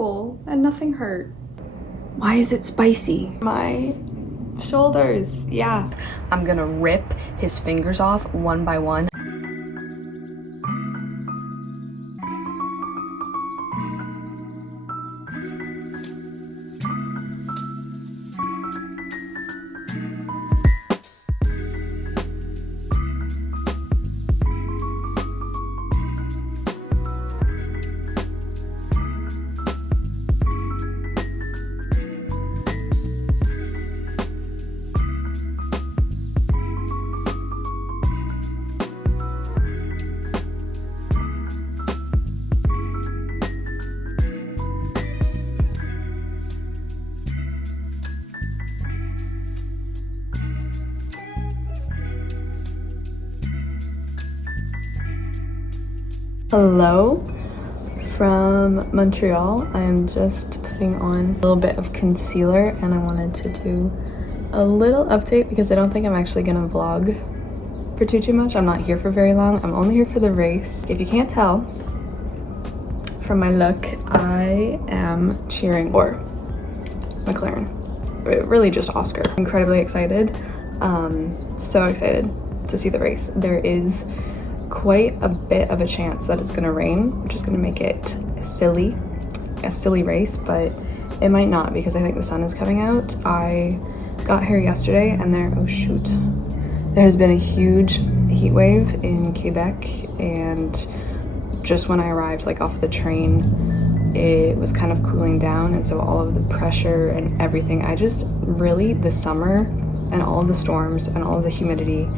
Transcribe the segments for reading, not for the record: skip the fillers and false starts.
full and nothing hurt. Why is it spicy? My shoulders, yeah. I'm gonna rip his fingers off one by one. Hello from Montreal. I'm just putting on a little bit of concealer and I wanted to do a little update because I don't think I'm actually gonna vlog for too much. I'm not here for very long. I'm only here for the race. If you can't tell from my look, I am cheering for McLaren. Really just Oscar. Incredibly excited. So excited to see the race. There is quite a bit of a chance that it's gonna rain, which is gonna make it a silly race, but it might not because I think the sun is coming out. I got here yesterday and there has been a huge heat wave in Quebec, and just when I arrived like off the train, it was kind of cooling down, and so all of the pressure and everything, the summer and all of the storms and all of the humidity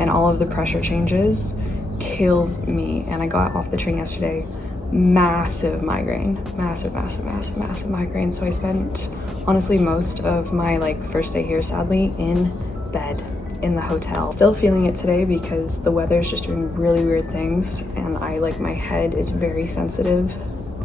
and all of the pressure changes kills me. And I got off the train yesterday, massive migraine, massive migraine. So I spent honestly most of my first day here sadly in bed in the hotel. Still feeling it today because the weather is just doing really weird things, and my head is very sensitive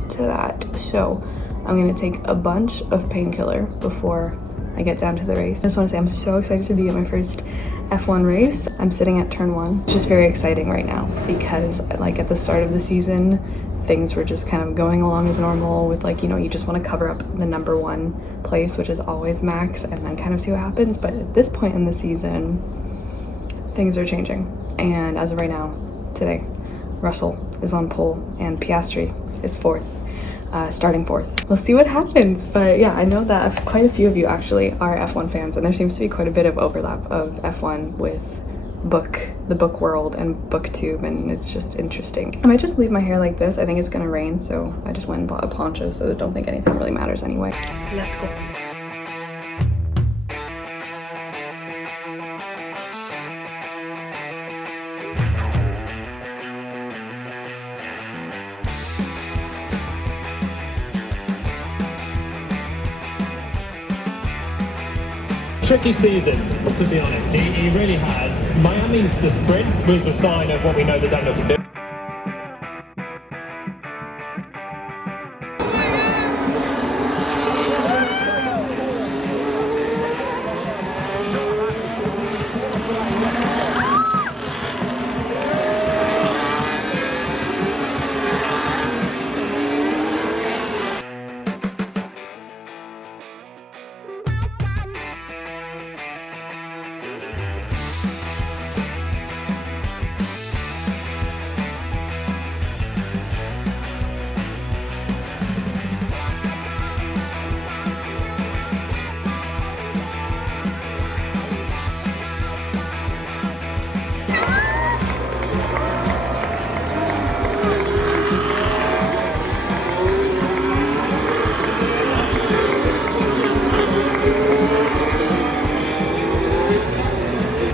to that. So I'm gonna take a bunch of painkiller before I get down to the race. I just want to say I'm so excited to be at my first F1 race. I'm sitting at turn 1. It's just very exciting right now because at the start of the season, things were just kind of going along as normal with you just want to cover up the number 1 place, which is always Max, and then kind of see what happens. But at this point in the season, things are changing. And as of right now, today, Russell is on pole and Piastri is 4th. Starting 4th. We'll see what happens, but yeah, I know that quite a few of you actually are F1 fans, and there seems to be quite a bit of overlap of F1 with the book world and booktube, and it's just interesting. I might just leave my hair like this. I think it's gonna rain, so I just went and bought a poncho, so I don't think anything really matters anyway. Let's go. Tricky season, to be honest. He really has. Miami, the sprint, was a sign of what we know that Daniel can do.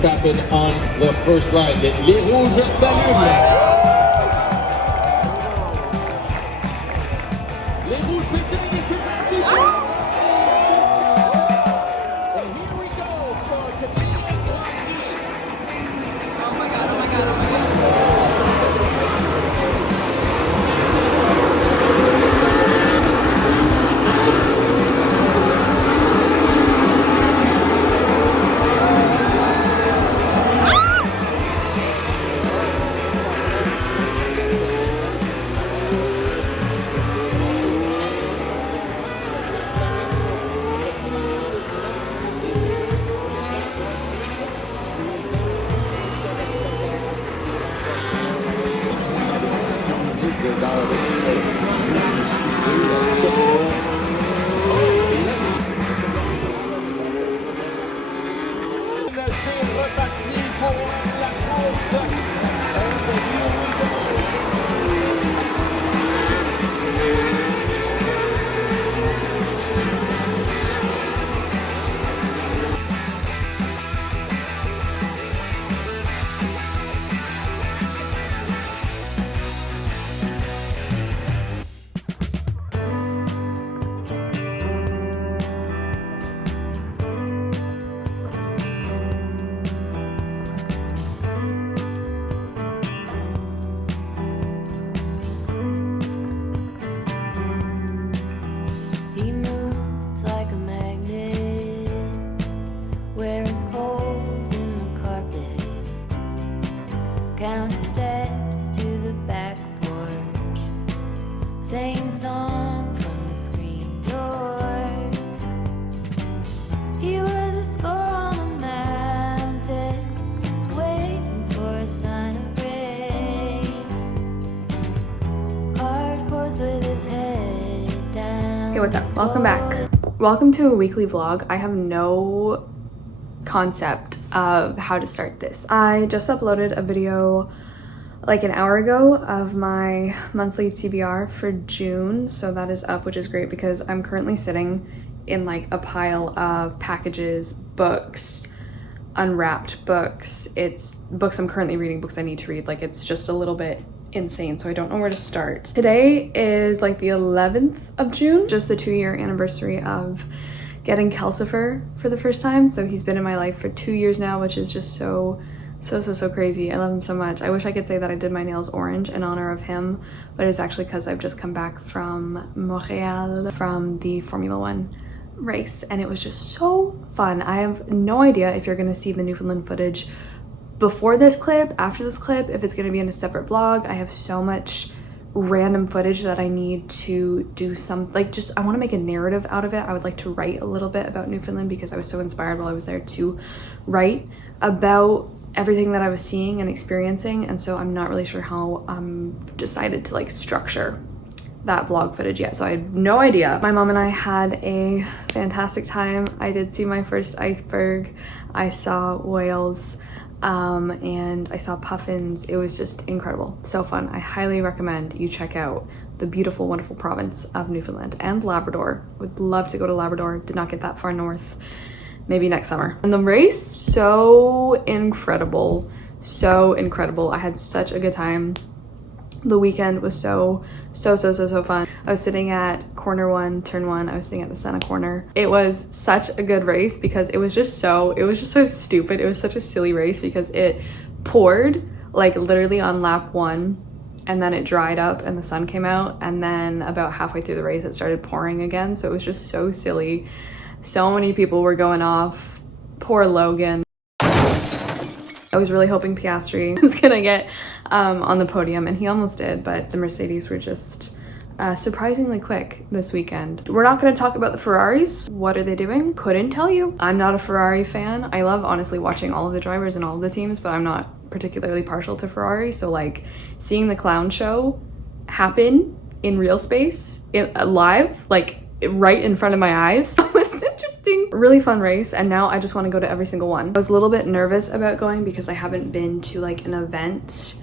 Verstappen on the first line. Les rouges s'allument. Les rouges s'éteignent et c'est parti. And here we go for Canadian Grand Prix. Oh my god, oh my god, oh my god. C'est reparti pour la course. And here we go. He moved like a magnet, wearing holes in the carpet, counting steps to the back porch, same song from the screen door. He was a score on the mountain, waiting for a sign of rain. Cart horse with his head down. Hey, what's up? Welcome back. Welcome to a weekly vlog. I have no concept of how to start this. I just uploaded a video like an hour ago of my monthly TBR for June, so that is up, which is great because I'm currently sitting in like a pile of packages, books, unwrapped books. It's books I'm currently reading, books I need to read. Like, it's just a little bit insane, so I don't know where to start. Today is like the 11th of June, just the 2-year anniversary of getting Calcifer for the first time. So he's been in my life for 2 years now, which is just so crazy. I love him so much. I wish I could say that I did my nails orange in honor of him, but it's actually because I've just come back from Montreal from the Formula 1 race, and it was just so fun. I have no idea if you're gonna see the Newfoundland footage before this clip, after this clip, if it's gonna be in a separate vlog. I have so much random footage that I need to do some, like, just, I wanna make a narrative out of it. I would like to write a little bit about Newfoundland because I was so inspired while I was there to write about everything that I was seeing and experiencing, and so I'm not really sure how I'm decided to like structure that vlog footage yet, so I have no idea. My mom and I had a fantastic time. I did see my first iceberg, I saw whales, and I saw puffins. It was just incredible, so fun. I highly recommend you check out the beautiful, wonderful province of Newfoundland and Labrador. Would love to go to Labrador, did not get that far north. Maybe next summer. And the race, so incredible, so incredible. I had such a good time. The weekend was so fun. I was sitting at corner 1, turn 1. I was sitting at the center corner. It was such a good race because it was just so stupid. It was such a silly race because it poured like literally on lap 1, and then it dried up and the sun came out, and then about halfway through the race it started pouring again. So it was just so silly. So many people were going off. Poor Logan. I was really hoping Piastri was gonna get on the podium, and he almost did, but the Mercedes were just surprisingly quick this weekend. We're not gonna talk about the Ferraris. What are they doing? Couldn't tell you. I'm not a Ferrari fan. I love honestly watching all of the drivers and all of the teams, but I'm not particularly partial to Ferrari. So like seeing the clown show happen in real space, live, like right in front of my eyes, was interesting. Really fun race, and now I just want to go to every single one. I was a little bit nervous about going because I haven't been to like an event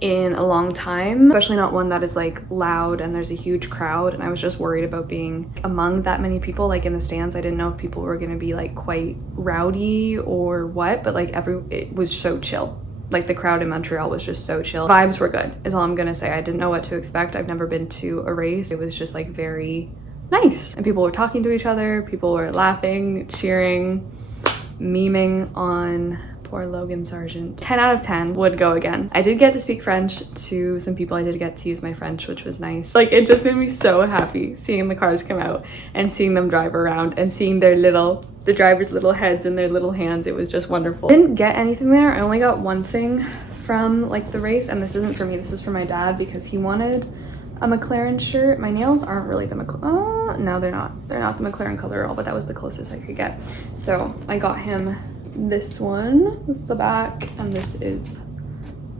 in a long time, especially not one that is like loud and there's a huge crowd, and I was just worried about being among that many people, like in the stands. I didn't know if people were gonna be like quite rowdy or what, but like it was so chill. Like the crowd in Montreal was just so chill. Vibes were good is all I'm gonna say. I didn't know what to expect. I've never been to a race. It was just like very nice, and people were talking to each other, people were laughing, cheering, memeing on poor Logan Sargent. 10 out of 10 would go again. I did get to speak French to some people. I did get to use my French, which was nice. Like, it just made me so happy seeing the cars come out and seeing them drive around and seeing the drivers' little heads and their little hands. It was just wonderful. Didn't get anything there. I only got one thing from like the race, and this isn't for me, this is for my dad because he wanted a McLaren shirt. My nails aren't really the McLaren, no, they're not the McLaren color at all, but that was the closest I could get. So I got him this one. This is the back, and this is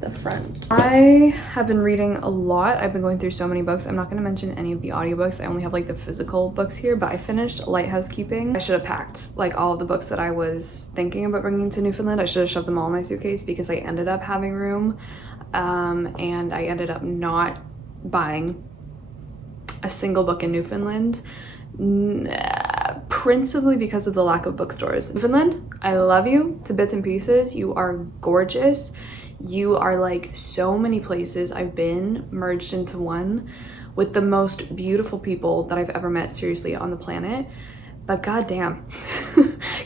the front. I have been reading a lot. I've been going through so many books. I'm not going to mention any of the audiobooks. I only have like the physical books here, but I finished Lighthouse Keeping. I should have packed like all of the books that I was thinking about bringing to Newfoundland. I should have shoved them all in my suitcase because I ended up having room, and I ended up not buying a single book in Newfoundland, principally because of the lack of bookstores. Newfoundland, I love you to bits and pieces. You are gorgeous. You are like so many places I've been merged into one with the most beautiful people that I've ever met, seriously, on the planet. But goddamn,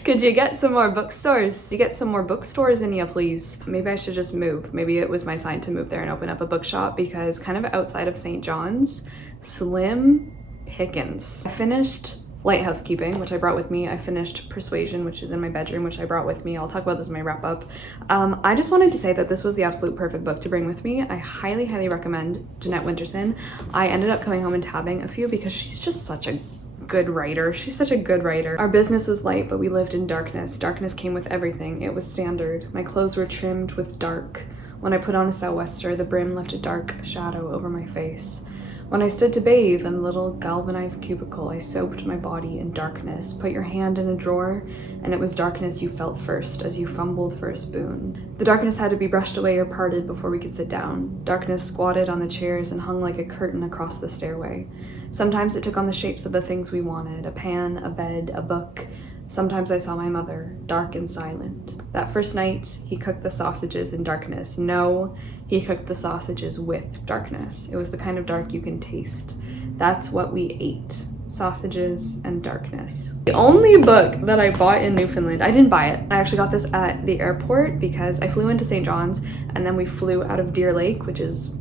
could you get some more bookstores? You get some more bookstores in you, please. Maybe I should just move. Maybe it was my sign to move there and open up a bookshop, because kind of outside of St. John's, slim pickings. I finished Lighthouse Keeping, which I brought with me. I finished Persuasion, which is in my bedroom, which I brought with me. I'll talk about this in my wrap up. I just wanted to say that this was the absolute perfect book to bring with me. I highly, highly recommend Jeanette Winterson. I ended up coming home and tabbing a few because she's just such a good writer. She's such a good writer. Our business was light, but we lived in darkness. Darkness came with everything. It was standard. My clothes were trimmed with dark. When I put on a sou'wester, the brim left a dark shadow over my face. When I stood to bathe in the little galvanized cubicle, I soaped my body in darkness. Put your hand in a drawer, and it was darkness you felt first as you fumbled for a spoon. The darkness had to be brushed away or parted before we could sit down. Darkness squatted on the chairs and hung like a curtain across the stairway. Sometimes it took on the shapes of the things we wanted: a pan, a bed, a book. Sometimes I saw my mother, dark and silent. That first night, he cooked the sausages in darkness. No, he cooked the sausages with darkness. It was the kind of dark you can taste. That's what we ate. Sausages and darkness. The only book that I bought in Newfoundland, I didn't buy it. I actually got this at the airport because I flew into St. John's and then we flew out of Deer Lake, which is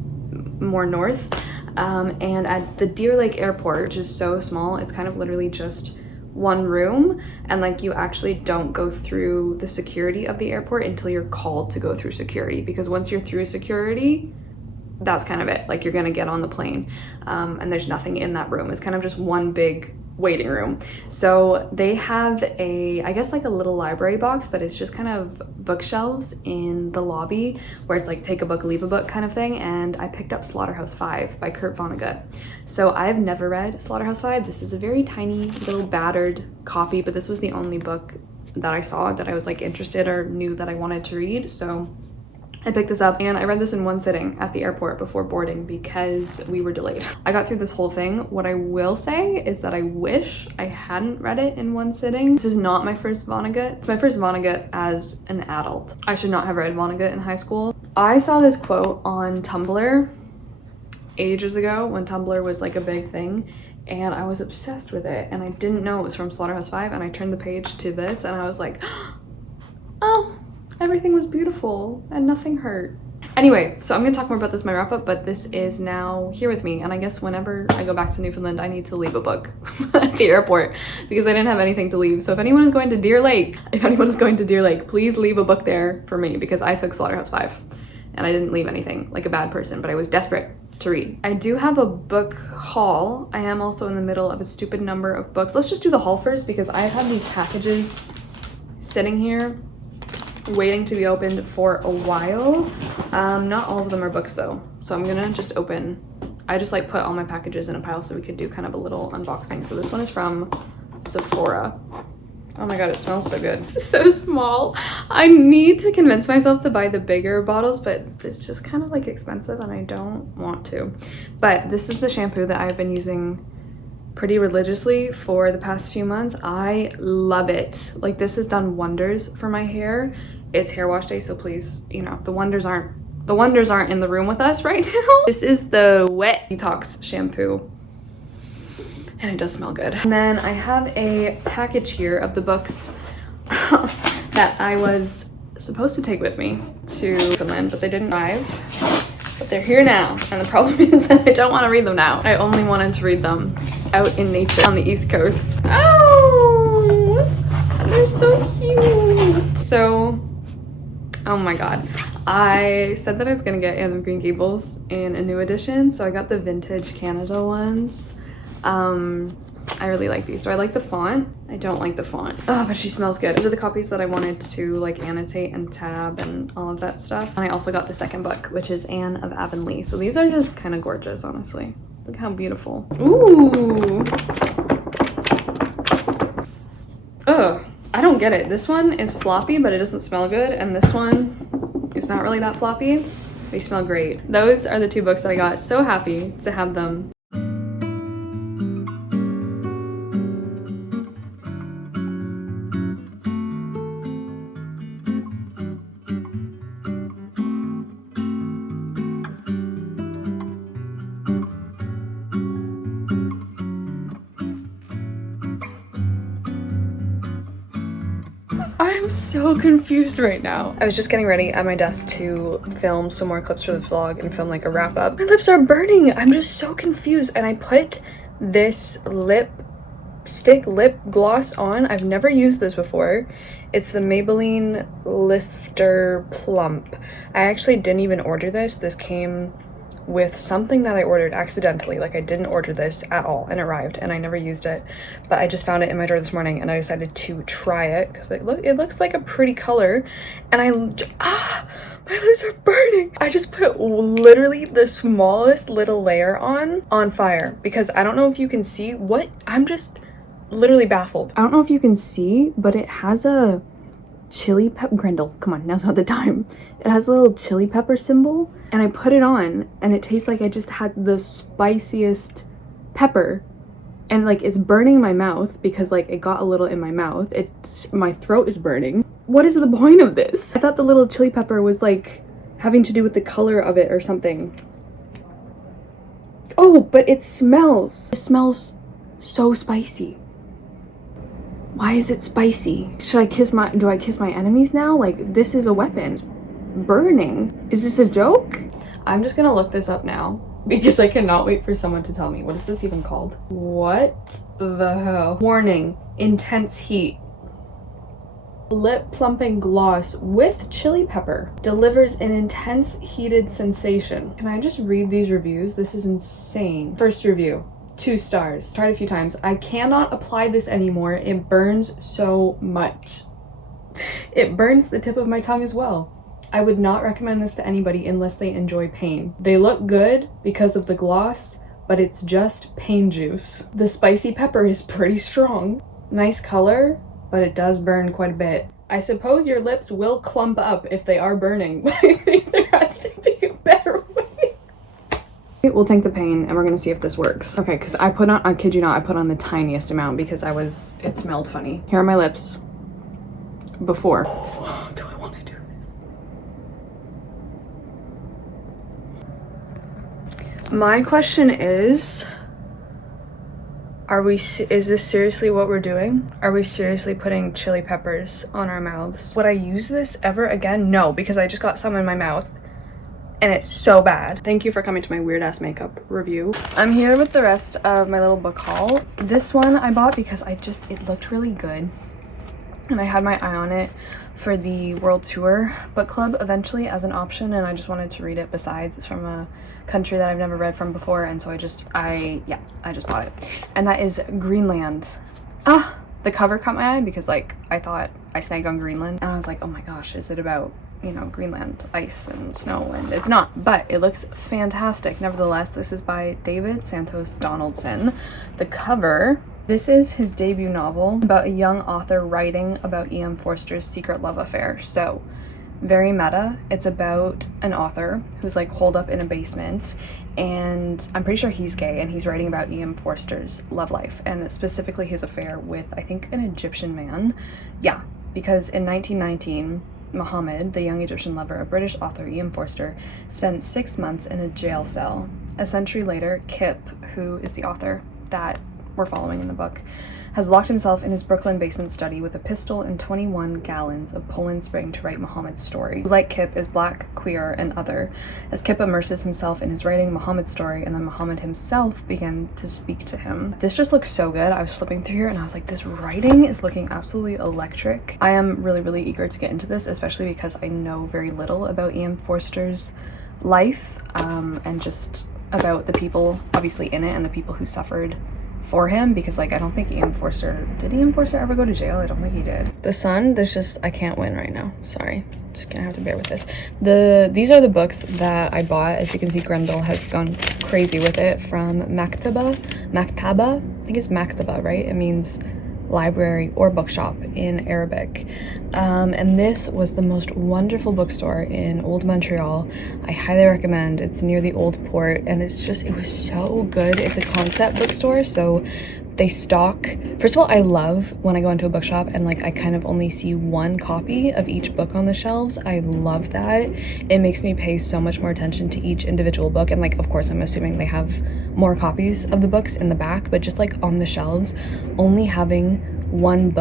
more north. And at the Deer Lake airport, which is so small, it's kind of literally just one room, and like you actually don't go through the security of the airport until you're called to go through security, because once you're through security, that's kind of it. Like you're gonna get on the plane, and there's nothing in that room. It's kind of just one big waiting room. So they have I guess like a little library box, but it's just kind of bookshelves in the lobby where it's like take a book, leave a book kind of thing. And I picked up Slaughterhouse-Five by Kurt Vonnegut. So I've never read Slaughterhouse-Five. This is a very tiny little battered copy, but this was the only book that I saw that I was like interested or knew that I wanted to read. So I picked this up and I read this in one sitting at the airport before boarding because we were delayed. I got through this whole thing. What I will say is that I wish I hadn't read it in one sitting. This is not my first Vonnegut. It's my first Vonnegut as an adult. I should not have read Vonnegut in high school. I saw this quote on Tumblr ages ago when Tumblr was like a big thing, and I was obsessed with it, and I didn't know it was from Slaughterhouse-Five, and I turned the page to this and I was like, oh, everything was beautiful and nothing hurt. Anyway, so I'm gonna talk more about this in my wrap up, but this is now here with me, and I guess whenever I go back to Newfoundland, I need to leave a book at the airport because I didn't have anything to leave. So if anyone is going to Deer Lake, please leave a book there for me, because I took Slaughterhouse-Five and I didn't leave anything like a bad person, but I was desperate to read. I do have a book haul. I am also in the middle of a stupid number of books. Let's just do the haul first, because I've had these packages sitting here waiting to be opened for a while. Not all of them are books though, so I'm gonna just open. I just like put all my packages in a pile so we could do kind of a little unboxing. So this one is from Sephora. Oh my god, it smells so good. It's so small. I need to convince myself to buy the bigger bottles, but it's just kind of like expensive and I don't want to. But this is the shampoo that I've been using pretty religiously for the past few months. I love it. Like, this has done wonders for my hair. It's hair wash day, so please, you know, the wonders aren't in the room with us right now. This is the Wet Detox shampoo, and it does smell good. And then I have a package here of the books that I was supposed to take with me to Finland, but they didn't arrive. But they're here now, and the problem is that I don't want to read them now. I only wanted to read them out in nature on the East Coast. Oh, they're so cute. So, oh my god. I said that I was gonna get Anne of Green Gables in a new edition, so I got the vintage Canada ones. I really like these. Do I like the font? I don't like the font. Oh, but she smells good. These are the copies that I wanted to like annotate and tab and all of that stuff. And I also got the second book, which is Anne of Avonlea. So these are just kind of gorgeous, honestly. Look how beautiful. Ooh. Oh, I don't get it. This one is floppy, but it doesn't smell good. And this one is not really that floppy. They smell great. Those are the two books that I got. So happy to have them. I'm so confused right now. I was just getting ready at my desk to film some more clips for the vlog and film like a wrap up. My lips are burning. I'm just so confused. And I put this lipstick lip gloss on. I've never used this before. It's the Maybelline Lifter Plump. I actually didn't even order this. This came with something that I ordered accidentally. Like I didn't order this at all and it arrived and I never used it, but I just found it in my drawer this morning and I decided to try it because it looks like a pretty color. And my lips are burning. I just put literally the smallest little layer on fire because I don't know if you can see what I'm just literally baffled. I don't know if you can see, but it has a chili pepper. Grendel, come on, now's not the time. It has a little chili pepper symbol and I put it on and it tastes like I just had the spiciest pepper and like it's burning in my mouth because like it got a little in my mouth. My throat is burning. What is the point of this? I thought the little chili pepper was like having to do with the color of it or something. Oh, but it smells so spicy. Why is it spicy? Do I kiss my enemies now? Like, this is a weapon. It's burning. Is this a joke? I'm just gonna look this up now because I cannot wait for someone to tell me. What is this even called? What the hell? Warning, intense heat. Lip plumping gloss with chili pepper delivers an intense heated sensation. Can I just read these reviews? This is insane. First review. 2 stars. Tried a few times. I cannot apply this anymore. It burns so much. It burns the tip of my tongue as well. I would not recommend this to anybody unless they enjoy pain. They look good because of the gloss, but it's just pain juice. The spicy pepper is pretty strong. Nice color, but it does burn quite a bit. I suppose your lips will clump up if they are burning, but I think there has to be a better way. We'll take the pain and we're gonna see if this works. Okay, because I kid you not, I put on the tiniest amount because it smelled funny. Here are my lips. Before. Do I want to do this? My question is this seriously what we're doing? Are we seriously putting chili peppers on our mouths? Would I use this ever again? No, because I just got some in my mouth. And it's so bad. Thank you for coming to my weird ass makeup review. I'm here with the rest of my little book haul. This one I bought because it looked really good. And I had my eye on it for the World Tour book club eventually as an option. And I just wanted to read it besides. It's from a country that I've never read from before. And so I just bought it. And that is Greenland. The cover caught my eye because like I thought I snagged on Greenland. And I was like, oh my gosh, is it about, you know, Greenland, ice and snow? And it's not, but it looks fantastic. Nevertheless, this is by David Santos Donaldson. The cover, this is his debut novel about a young author writing about E.M. Forster's secret love affair. So very meta. It's about an author who's like holed up in a basement and I'm pretty sure he's gay and he's writing about E.M. Forster's love life and specifically his affair with, I think, an Egyptian man. Yeah, because in 1919, Muhammad, the young Egyptian lover of British author E.M. Forster, spent 6 months in a jail cell. A century later, Kip, who is the author that we're following in the book, has locked himself in his Brooklyn basement study with a pistol and 21 gallons of Poland Spring to write Muhammad's story. Like Kip is black, queer, and other. As Kip immerses himself in his writing Muhammad's story, and then Muhammad himself began to speak to him. This just looks so good. I was flipping through here and I was like, this writing is looking absolutely electric. I am really, really eager to get into this, especially because I know very little about E.M. Forster's life and just about the people obviously in it and the people who suffered for him, because like I don't think Ian Forster, did Ian Forster ever go to jail? I don't think he did. The sun, there's just, I can't win right now, sorry, just gonna have to bear with this. These are the books that I bought. As you can see, Grendel has gone crazy with it, from Maktaba, I think it's Maktaba, right? It means library or bookshop in Arabic. And this was the most wonderful bookstore in Old Montreal. I highly recommend. It's near the Old Port, and it's just, it was so good. It's a concept bookstore, so they stock, first of all, I love when I go into a bookshop and like I kind of only see one copy of each book on the shelves. I love that. It makes me pay so much more attention to each individual book, and like of course I'm assuming they have more copies of the books in the back, but just like on the shelves, only having one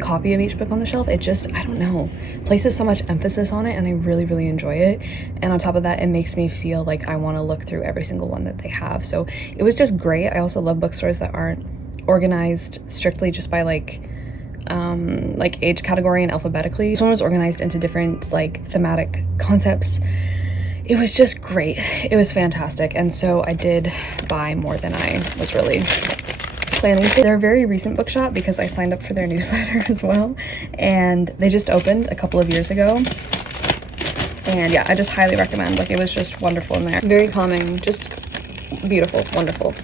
copy of each book on the shelf, it just, I don't know, places so much emphasis on it, and I really, really enjoy it. And on top of that, it makes me feel like I want to look through every single one that they have. So it was just great. I also love bookstores that aren't organized strictly just by like age category and alphabetically. This one was organized into different like thematic concepts. It was just great. It was fantastic. And so I did buy more than I was really planning to. They're a very recent bookshop because I signed up for their newsletter as well, and they just opened a couple of years ago. And yeah, I just highly recommend. Like, it was just wonderful in there. Very calming, just beautiful, wonderful.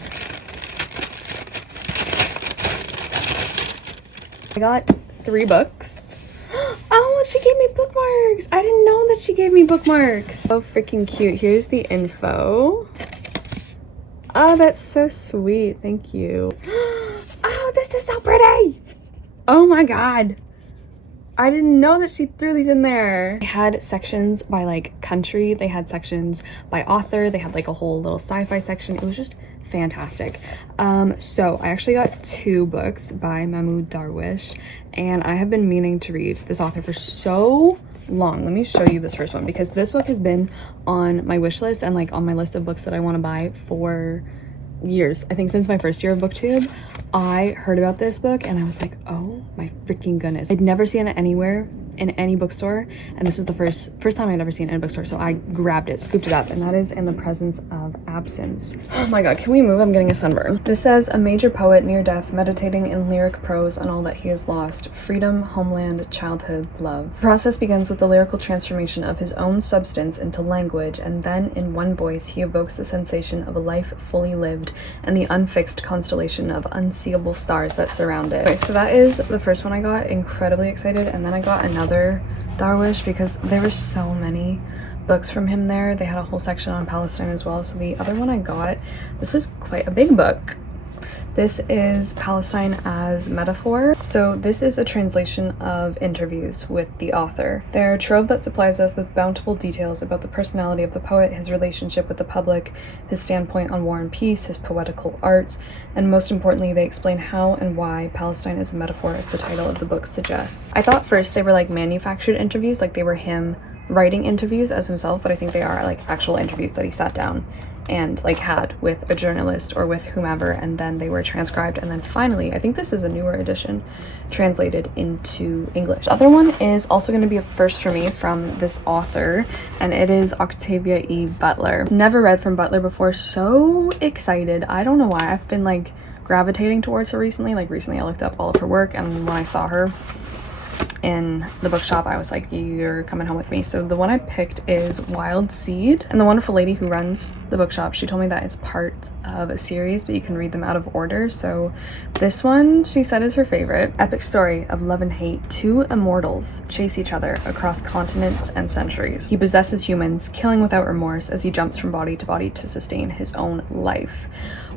I got 3 books. Oh, she gave me bookmarks. I didn't know that she gave me bookmarks. So freaking cute. Here's the info. Oh, that's so sweet. Thank you. Oh, this is so pretty. Oh my god. I didn't know that she threw these in there. They had sections by like country. They had sections by author. They had like a whole little sci-fi section. It was just fantastic. So I actually got 2 books by Mahmoud Darwish, and I have been meaning to read this author for so long. Let me show you this first one, because this book has been on my wish list and like on my list of books that I want to buy for years. I think since my first year of booktube, I heard about this book and I was like, oh my freaking goodness. I'd never seen it anywhere in any bookstore, and this is the first time I'd ever seen it in a bookstore, so I grabbed it, scooped it up, and that is In the Presence of Absence. Oh my god, can we move? I'm getting a sunburn. This says, a major poet near death, meditating in lyric prose on all that he has lost: freedom, homeland, childhood, love. The process begins with the lyrical transformation of his own substance into language, and then in one voice he evokes the sensation of a life fully lived and the unfixed constellation of unseeable stars that surround it. Okay, so that is the first one I got. Incredibly excited. And then I got another Darwish because there were so many books from him there. They had a whole section on Palestine as well. So the other one I got, this was quite a big book. This is Palestine as Metaphor. So this is a translation of interviews with the author. They're a trove that supplies us with bountiful details about the personality of the poet, his relationship with the public, his standpoint on war and peace, his poetical art, and most importantly, they explain how and why Palestine as a Metaphor, as the title of the book suggests. I thought first they were like manufactured interviews, like they were him writing interviews as himself, but I think they are like actual interviews that he sat down and like had with a journalist or with whomever, and then they were transcribed, and then finally, I think this is a newer edition, translated into English. The other one is also going to be a first for me from this author, and it is Octavia E. Butler. Never read from Butler before, so excited. I don't know why, I've been like gravitating towards her recently. Like recently I looked up all of her work, and when I saw her in the bookshop, I was like, you're coming home with me. So the one I picked is Wild Seed, and the wonderful lady who runs the bookshop, she told me that it's part of a series, but you can read them out of order. So this one, she said, is her favorite. Epic story of love and hate. 2 immortals chase each other across continents and centuries. He possesses humans, killing without remorse as he jumps from body to body to sustain his own life.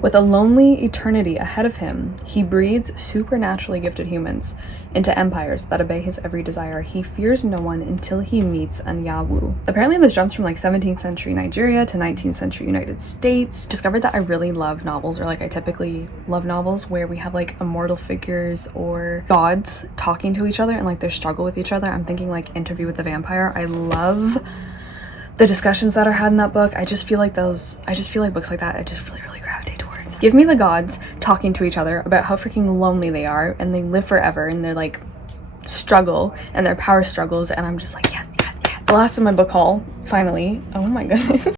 With a lonely eternity ahead of him, he breeds supernaturally gifted humans into empires that obey his every desire. He fears no one until he meets Anyawu. Apparently this jumps from like 17th century Nigeria to 19th century United States. Discovered that I really love novels, or like I typically love novels where we have like immortal figures or gods talking to each other and like their struggle with each other. I'm thinking like Interview with the Vampire. I love the discussions that are had in that book. I just feel like books like that, I just really gravitate towards. Give me the gods talking to each other about how freaking lonely they are, and they live forever, and their like struggle and their power struggles, and I'm just like, yes. The last of my book haul, finally. Oh my goodness.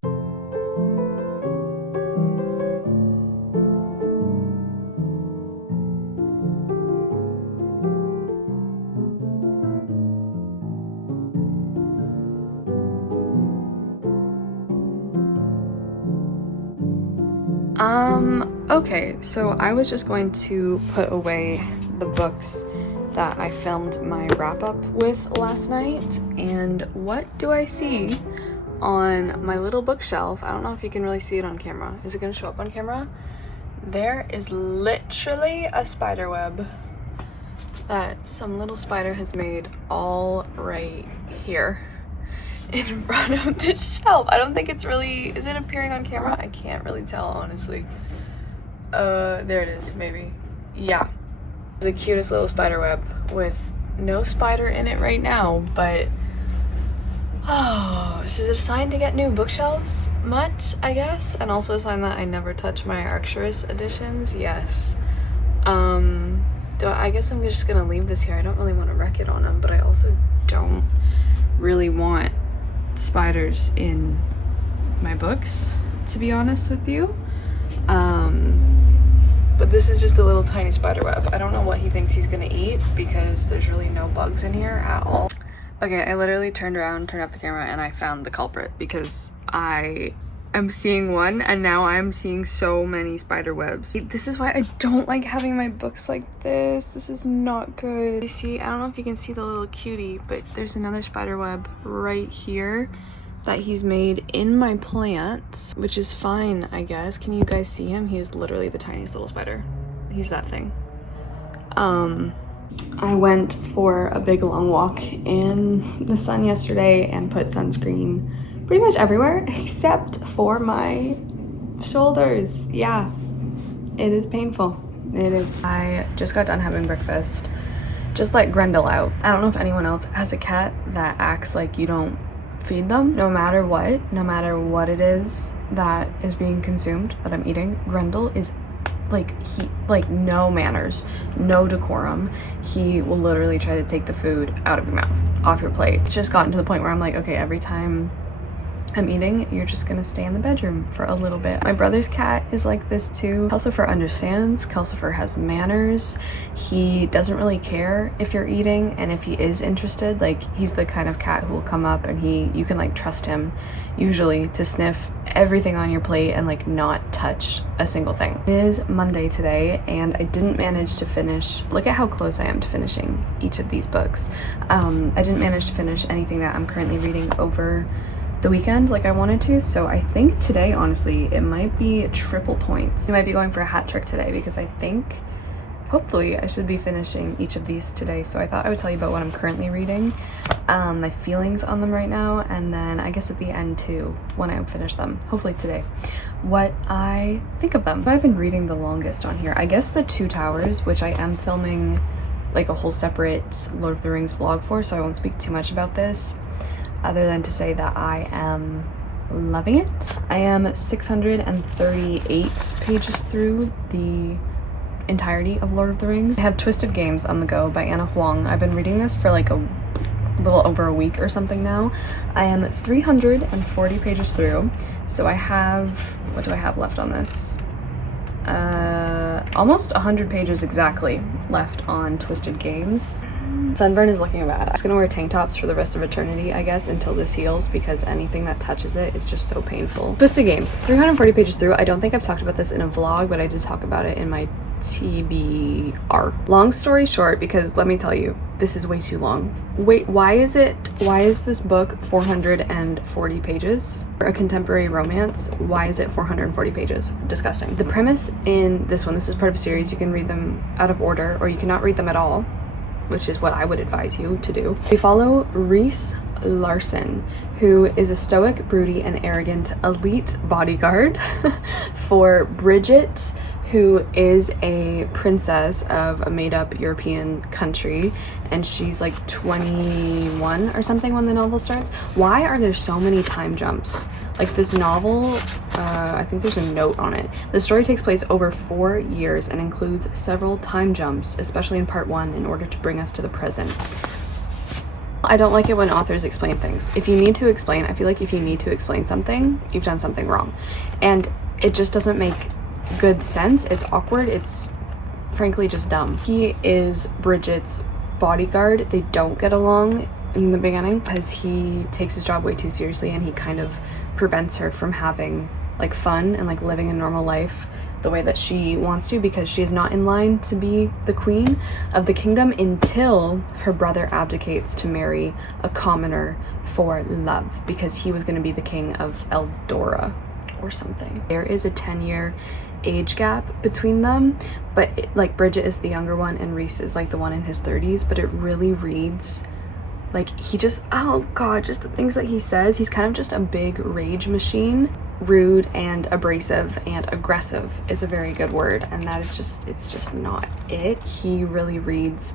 Okay, so I was just going to put away the books that I filmed my wrap-up with last night, and what do I see on my little bookshelf? I don't know if you can really see it on camera. Is it gonna show up on camera? There is literally a spider web that some little spider has made all right here in front of this shelf. I don't think it's really, is it appearing on camera? I can't really tell, honestly. There it is, maybe. Yeah. The cutest little spider web with no spider in it right now, but oh, is it a sign to get new bookshelves much, I guess? And also a sign that I never touch my Arcturus editions, yes. I guess I'm just gonna leave this here. I don't really want to wreck it on them, but I also don't really want spiders in my books, to be honest with you. But this is just a little tiny spider web. I don't know what he thinks he's gonna eat because there's really no bugs in here at all. Okay, I literally turned around, turned off the camera, and I found the culprit because I am seeing one and now I'm seeing so many spider webs. This is why I don't like having my books like this. This is not good. You see, I don't know if you can see the little cutie, but there's another spider web right here that he's made in my plants, which is fine, I guess. Can you guys see him? He is literally the tiniest little spider. He's that thing. I went for a big long walk in the sun yesterday and put sunscreen pretty much everywhere except for my shoulders. Yeah, it is painful. It is. I just got done having breakfast. Just let Grendel out. I don't know if anyone else has a cat that acts like you don't feed them, no matter what it is that is being consumed that I'm eating. Grendel is like no manners, no decorum. He will literally try to take the food out of your mouth, off your plate. It's just gotten to the point where I'm like, okay, every time I'm eating, you're just gonna stay in the bedroom for a little bit. My brother's cat is like this too. Kelsifer understands. Kelsifer has manners. He doesn't really care if you're eating, and if he is interested, like, he's the kind of cat who will come up and you can like trust him usually to sniff everything on your plate and like not touch a single thing. It is Monday today and I didn't manage to finish, look at how close I am to finishing each of these books. I didn't manage to finish anything that I'm currently reading over the weekend like I wanted to, so I think today, honestly, it might be triple points. I might be going for a hat trick today because I think hopefully I should be finishing each of these today. So I thought I would tell you about what I'm currently reading, my feelings on them right now, and then I guess at the end too, when I finish them, hopefully today, what I think of them. I've been reading the longest on here, I guess The Two Towers, which I am filming like a whole separate Lord of the Rings vlog for, so I won't speak too much about this other than to say that I am loving it. I am 638 pages through the entirety of Lord of the Rings. I have Twisted Games on the Go by Anna Huang. I've been reading this for like a little over a week or something now. I am 340 pages through, so I have, what do I have left on this? Almost 100 pages exactly left on Twisted Games. Sunburn is looking bad. I'm just gonna wear tank tops for the rest of eternity, I guess, until this heals, because anything that touches it is just so painful. Twisted Games, 340 pages through. I don't think I've talked about this in a vlog, but I did talk about it in my TBR. Long story short, because let me tell you, this is way too long. Wait, why is this book 440 pages? For a contemporary romance, why is it 440 pages? Disgusting. The premise in this one, this is part of a series, you can read them out of order or you cannot read them at all, which is what I would advise you to do. We follow Reese Larson, who is a stoic, broody, and arrogant elite bodyguard for Bridget, who is a princess of a made-up European country, and she's like 21 or something when the novel starts. Why are there so many time jumps? Like, this novel, I think there's a note on it. The story takes place over 4 years and includes several time jumps, especially in part 1, in order to bring us to the present. I don't like it when authors explain things. If you need to explain, I feel like if you need to explain something, you've done something wrong. And it just doesn't make good sense. It's awkward. It's frankly just dumb. He is Bridget's bodyguard. They don't get along in the beginning because he takes his job way too seriously and he kind of prevents her from having like fun and like living a normal life the way that she wants to, because she is not in line to be the queen of the kingdom until her brother abdicates to marry a commoner for love, because he was going to be the king of Eldora or something. There is a 10-year age gap between them, but like Bridget is the younger one and Rhys is like the one in his 30s, but it really reads like he just, oh god, just the things that he says, he's kind of just a big rage machine. Rude and abrasive and aggressive is a very good word, and that is just, it's just not it. He really reads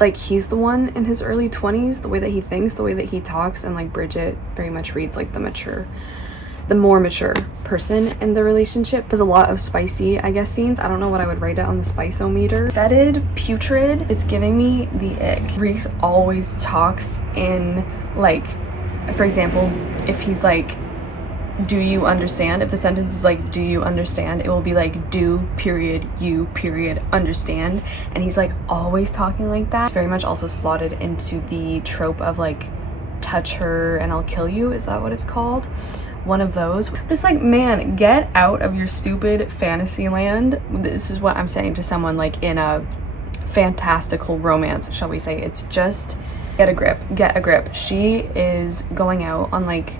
like he's the one in his early 20s, the way that he thinks, the way that he talks, and like Bridget very much reads like the more mature person in the relationship. There's a lot of spicy, I guess, scenes. I don't know what I would rate it on the spice-o-meter. Fetid, putrid, it's giving me the ick. Rhys always talks in like, for example, if he's like, do you understand? If the sentence is like, do you understand? It will be like, do period, you period, understand. And he's like always talking like that. It's very much also slotted into the trope of like, touch her and I'll kill you. Is that what it's called? One of those. Just like, man, get out of your stupid fantasy land. This is what I'm saying to someone like in a fantastical romance, shall we say. It's just, get a grip, get a grip. She is going out on like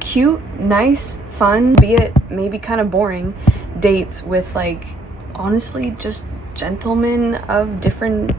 cute, nice, fun, be it maybe kind of boring dates with like honestly just gentlemen of different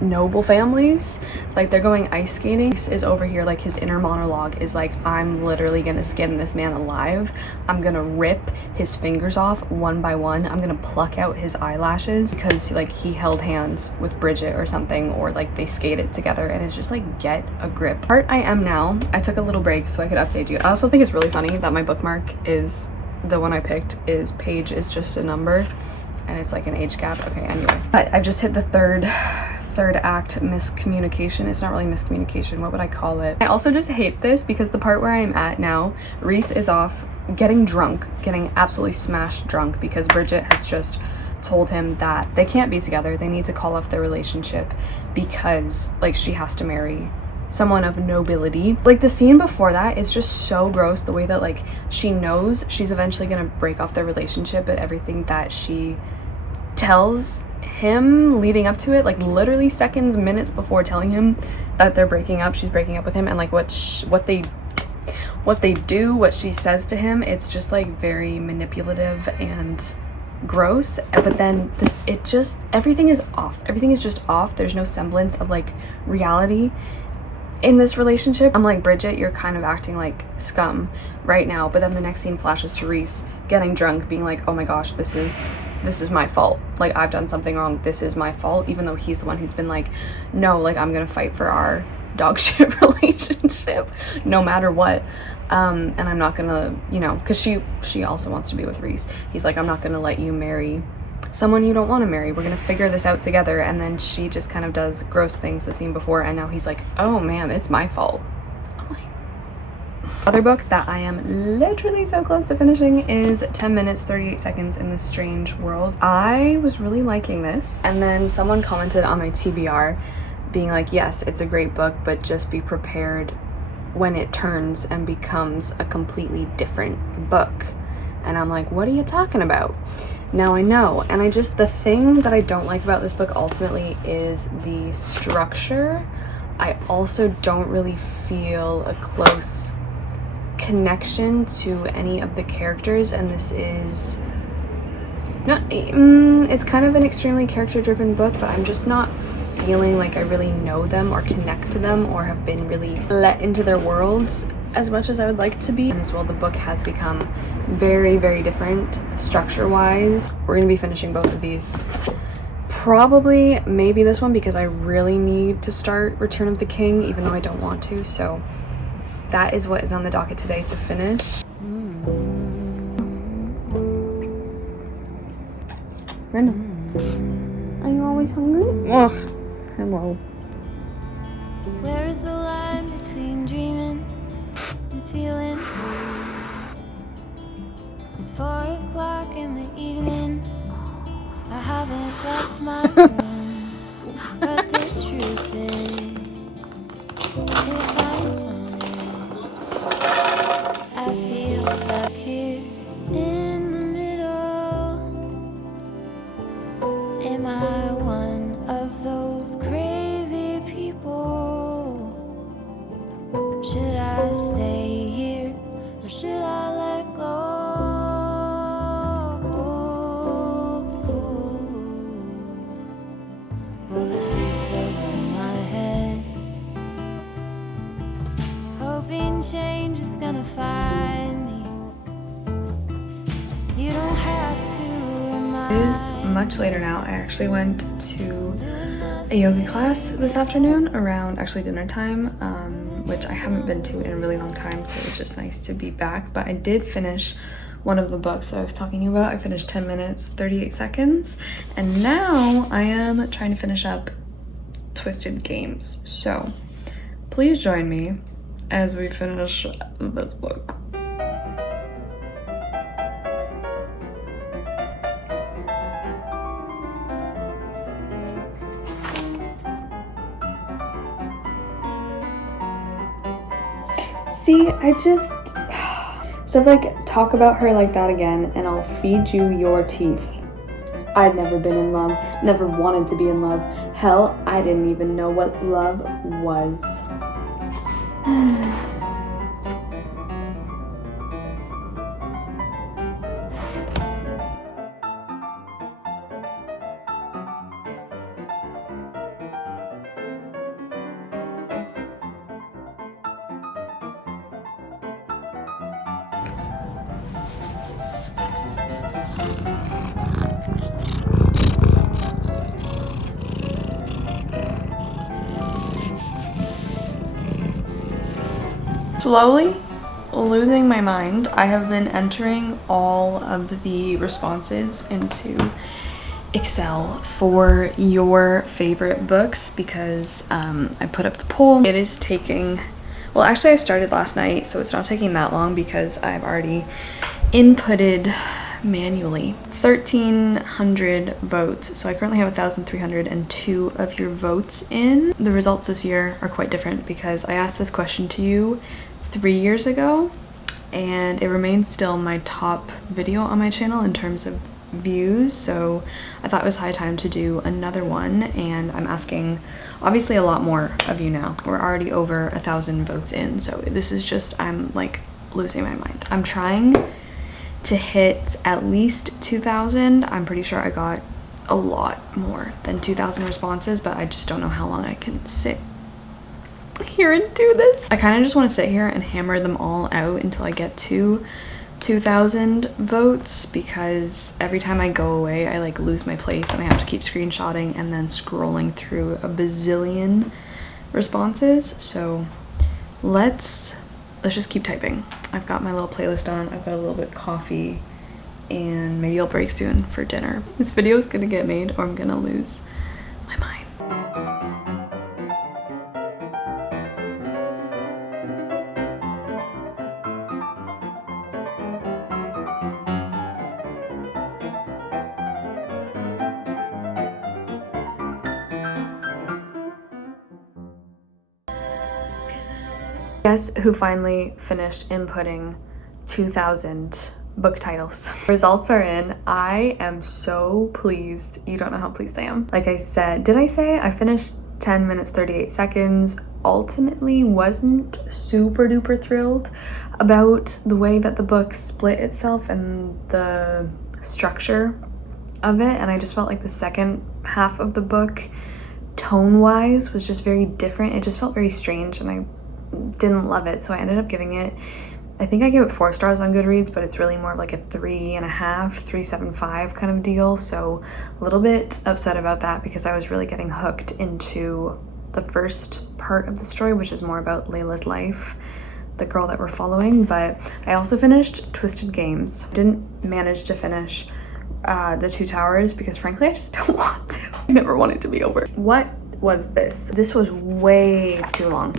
noble families. Like they're going ice skating. Is over here like his inner monologue is like, I'm literally gonna skin this man alive. I'm gonna rip his fingers off one by one. I'm gonna pluck out his eyelashes because like he held hands with Bridget or something, or like they skated together, and it's just like, get a grip. Part I am now, I took a little break so I could update you. I also think it's really funny that my bookmark is, the one I picked is page is just a number and it's like an age gap. Okay, anyway, but I've just hit the third act miscommunication. It's not really miscommunication, what would I call it? I also just hate this because the part where I'm at now, Rhys is off getting drunk, getting absolutely smashed drunk, because Bridget has just told him that they can't be together, they need to call off their relationship because like she has to marry someone of nobility. Like the scene before that is just so gross, the way that like she knows she's eventually gonna break off their relationship, but everything that she tells him leading up to it, like literally seconds, minutes before telling him that they're breaking up, she's breaking up with him, and like what they do, what she says to him, it's just like very manipulative and gross. But then this, it just, everything is off, everything is just off. There's no semblance of like reality in this relationship. I'm like, Bridget, you're kind of acting like scum right now. But then the next scene flashes to Rhys getting drunk, being like, oh my gosh, this is my fault, like I've done something wrong, this is my fault, even though he's the one who's been like, no, like I'm gonna fight for our dog shit relationship no matter what, and I'm not gonna, you know, because she also wants to be with Rhys. He's like, I'm not gonna let you marry someone you don't want to marry, we're gonna figure this out together. And then she just kind of does gross things the scene before, and now he's like, oh man, it's my fault. Other book that I am literally so close to finishing is 10 minutes 38 seconds in this strange world. I was really liking this, and then someone commented on my TBR being like, yes, it's a great book, but just be prepared when it turns and becomes a completely different book. And I'm like, what are you talking about? Now I know. And I just, the thing that I don't like about this book ultimately is the structure. I also don't really feel a close connection to any of the characters, and this is not, it's kind of an extremely character-driven book, but I'm just not feeling like I really know them or connect to them or have been really let into their worlds as much as I would like to be. And as well, the book has become very, very different structure-wise. We're gonna be finishing both of these, probably maybe this one, because I really need to start Return of the King, even though I don't want to. So that is what is on the docket today to finish. Brenda, are you always hungry? Oh, hello. Where is the line between dreaming and feeling? It's 4 o'clock in the evening. I haven't left my room, but the truth is, if I'm honest, I feel stuck here It is much later now. I actually went to a yoga class this afternoon around actually dinner time, which I haven't been to in a really long time, so it's just nice to be back. But I did finish one of the books that I was talking about. I finished 10 minutes 38 seconds, and now I am trying to finish up Twisted Games. So please join me as we finish this book. See, I just stuff like talk about her like that again and I'll feed you your teeth. I'd never been in love, never wanted to be in love. Hell, I didn't even know what love was. Slowly losing my mind. I have been entering all of the responses into Excel for your favorite books because I put up the poll. It is taking, well, actually I started last night, so it's not taking that long because I've already inputted manually 1,300 votes. So I currently have 1,302 of your votes in. The results this year are quite different because I asked this question to you 3 years ago and it remains still my top video on my channel in terms of views, so I thought it was high time to do another one, and I'm asking obviously a lot more of you now. We're already over 1,000 votes in, so this is just, I'm like losing my mind. I'm trying to hit at least 2,000. I'm pretty sure I got a lot more than 2,000 responses, but I just don't know how long I can sit here and do this. I kind of just want to sit here and hammer them all out until I get to 2,000 votes, because every time I go away I like lose my place and I have to keep screenshotting and then scrolling through a bazillion responses. So let's just keep typing. I've got my little playlist on, I've got a little bit of coffee, and maybe I'll break soon for dinner. This video is gonna get made or I'm gonna lose my mind. Guess who finally finished inputting 2,000 book titles? Results are in. I am so pleased. You don't know how pleased I am. Like I said, did I say I finished 10 minutes 38 seconds? Ultimately wasn't super duper thrilled about the way that the book split itself and the structure of it, and I just felt like the second half of the book tone-wise was just very different. It just felt very strange and I didn't love it, so I ended up giving it, I think I gave it 4 stars on Goodreads, but it's really more of like a 3.5, 3.75 kind of deal. So a little bit upset about that because I was really getting hooked into the first part of the story, which is more about Layla's life, the girl that we're following. But I also finished Twisted Games. I didn't manage to finish the Two Towers because frankly I just don't want to. I never want it to be over. What was this? This was way too long,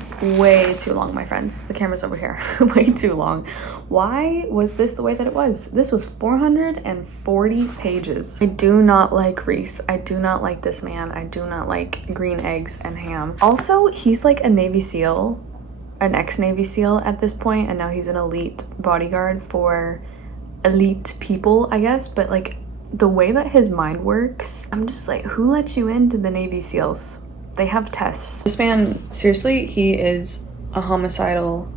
my friends. The camera's over here. Way too long. Why was this the way that it was? This was 440 pages. I do not like Reese. I do not like this man. I do not like green eggs and ham. Also, he's like a Navy SEAL, an ex-Navy SEAL at this point, and now he's an elite bodyguard for elite people, I guess. But like the way that his mind works, I'm just like, who let you into the Navy SEALs? They have tests. This man, seriously, he's a homicidal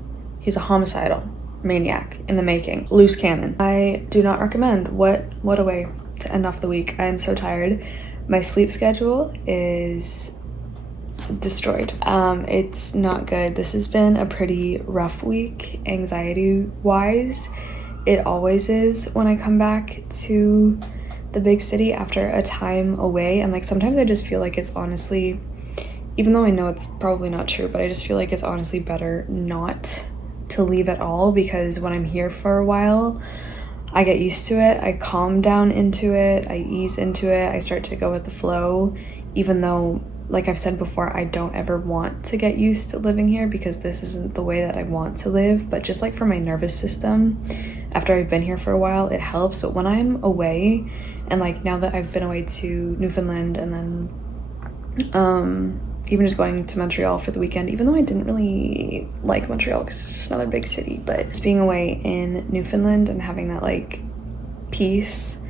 maniac in the making. Loose cannon. I do not recommend. What a way to end off the week. I am so tired. My sleep schedule is destroyed. It's not good. This has been a pretty rough week, anxiety wise. It always is when I come back to the big city after a time away, and like sometimes I just feel like it's honestly, even though I know it's probably not true, but I just feel like it's honestly better not to leave at all, because when I'm here for a while, I get used to it, I calm down into it, I ease into it, I start to go with the flow, even though, like I've said before, I don't ever want to get used to living here because this isn't the way that I want to live. But just like for my nervous system, after I've been here for a while, it helps. But when I'm away, and like now that I've been away to Newfoundland and then even just going to Montreal for the weekend, even though I didn't really like Montreal because it's just another big city, but just being away in Newfoundland and having that like peace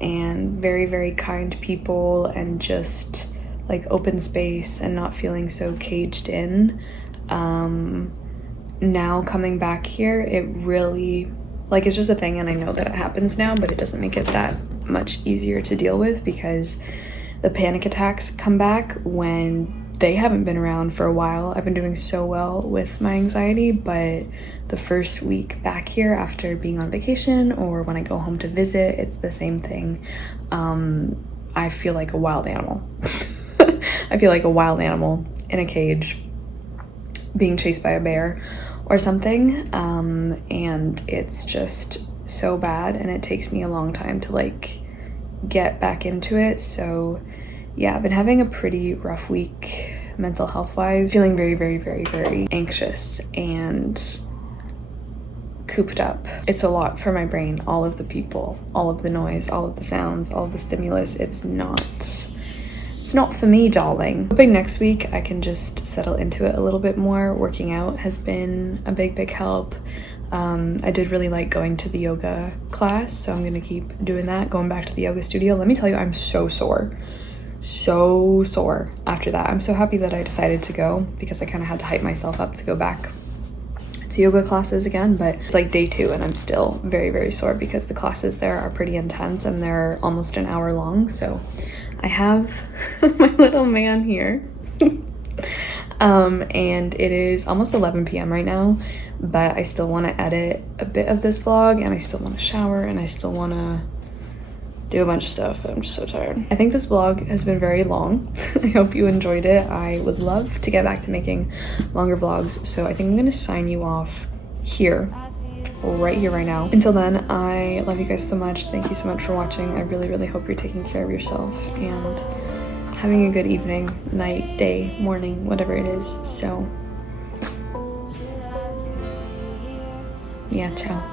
and very, very kind people and just like open space and not feeling so caged in, now coming back here, it really, like, it's just a thing, and I know that it happens now, but it doesn't make it that much easier to deal with because the panic attacks come back when they haven't been around for a while. I've been doing so well with my anxiety, but the first week back here after being on vacation or when I go home to visit, it's the same thing. I feel like a wild animal. I feel like a wild animal in a cage being chased by a bear or something, and it's just so bad, and it takes me a long time to like get back into it. So yeah, I've been having a pretty rough week mental health wise, feeling very, very, very, very anxious and cooped up. It's a lot for my brain, all of the people, all of the noise, all of the sounds, all of the stimulus. It's not for me, darling. Hoping next week I can just settle into it a little bit more. Working out has been a big, big help. I did really like going to the yoga class, so I'm gonna keep doing that, going back to the yoga studio. Let me tell you, I'm so sore after that. I'm so happy that I decided to go because I kind of had to hype myself up to go back to yoga classes again, but it's like day 2 and I'm still very, very sore because the classes there are pretty intense and they're almost an hour long. So I have my little man here and it is almost 11 p.m. right now, but I still want to edit a bit of this vlog and I still want to shower and I still want to do a bunch of stuff. I'm just so tired. I think this vlog has been very long. I hope you enjoyed it. I would love to get back to making longer vlogs, so I think I'm gonna sign you off here, right here, right now. Until then, I love you guys so much. Thank you so much for watching. I really, really hope you're taking care of yourself and having a good evening, night, day, morning, whatever it is. So yeah, ciao.